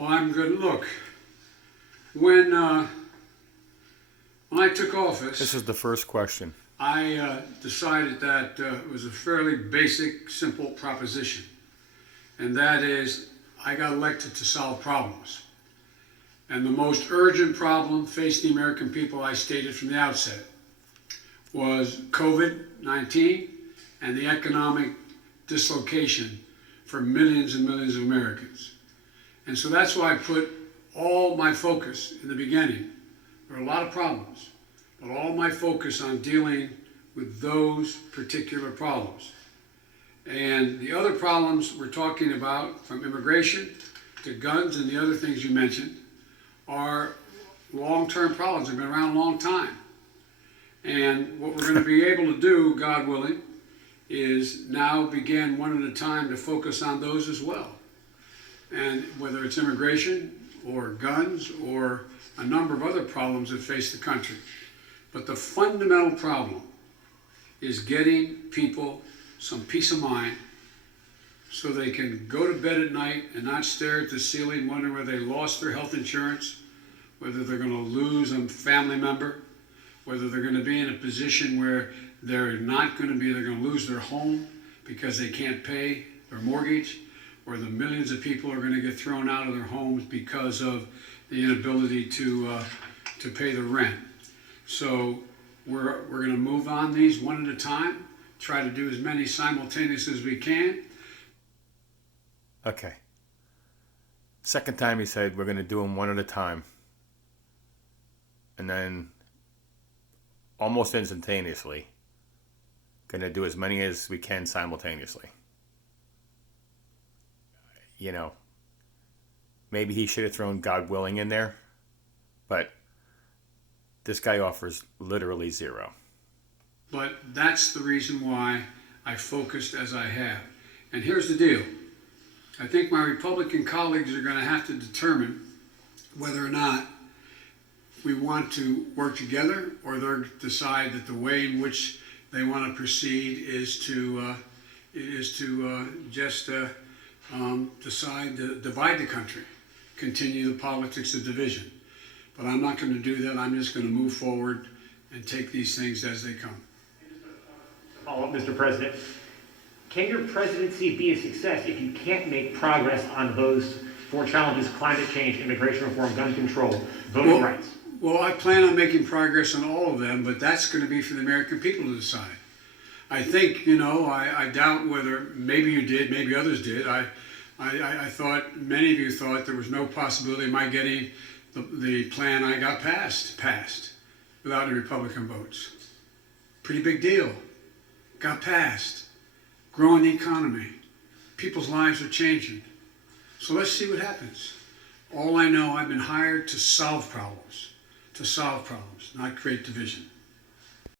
Well, I'm good. Look, when uh, when I took This office, is the first question. I decided that it was a fairly basic, simple proposition, and that is I got elected to solve problems. And the most urgent problem facing the American people, I stated from the outset, was COVID-19 and the economic dislocation for millions and millions of Americans. And so that's why I put all my focus in the beginning. There are a lot of problems, but all my focus on dealing with those particular problems. And the other problems we're talking about, from immigration to guns and the other things you mentioned, are long-term problems. They've been around a long time. And what we're going to be able to do, God willing, is now begin one at a time to focus on those as well. And whether it's immigration or guns or a number of other problems that face the country. But the fundamental problem is getting people some peace of mind so they can go to bed at night and not stare at the ceiling wondering whether they lost their health insurance, whether they're going to lose a family member, whether they're going to be in a position where they're going to lose their home because they can't pay their mortgage, or the millions of people are going to get thrown out of their homes because of the inability to pay the rent. So we're going to move on these one at a time, try to do as many simultaneously as we can. Okay. Second time he said we're going to do them one at a time. And then almost instantaneously, going to do as many as we can simultaneously. You know, maybe he should have thrown God willing in there, but this guy offers literally zero. But that's the reason why I focused as I have. And here's the deal. I think my Republican colleagues are going to have to determine whether or not we want to work together, or they'll decide that the way in which they want to proceed is to decide to divide the country, continue the politics of division. But I'm not going to do that. I'm just going to move forward and take these things as they come. Follow up, Mr. President. Can your presidency be a success if you can't make progress on those four challenges: climate change, immigration reform, gun control, voting rights? Well, I plan on making progress on all of them, but that's going to be for the American people to decide. I think, I doubt whether, maybe you did, maybe others did. I thought, many of you thought there was no possibility of my getting the plan I got passed without any Republican votes. Pretty big deal. Got passed. Growing the economy. People's lives are changing. So let's see what happens. All I know, I've been hired to solve problems, not create division.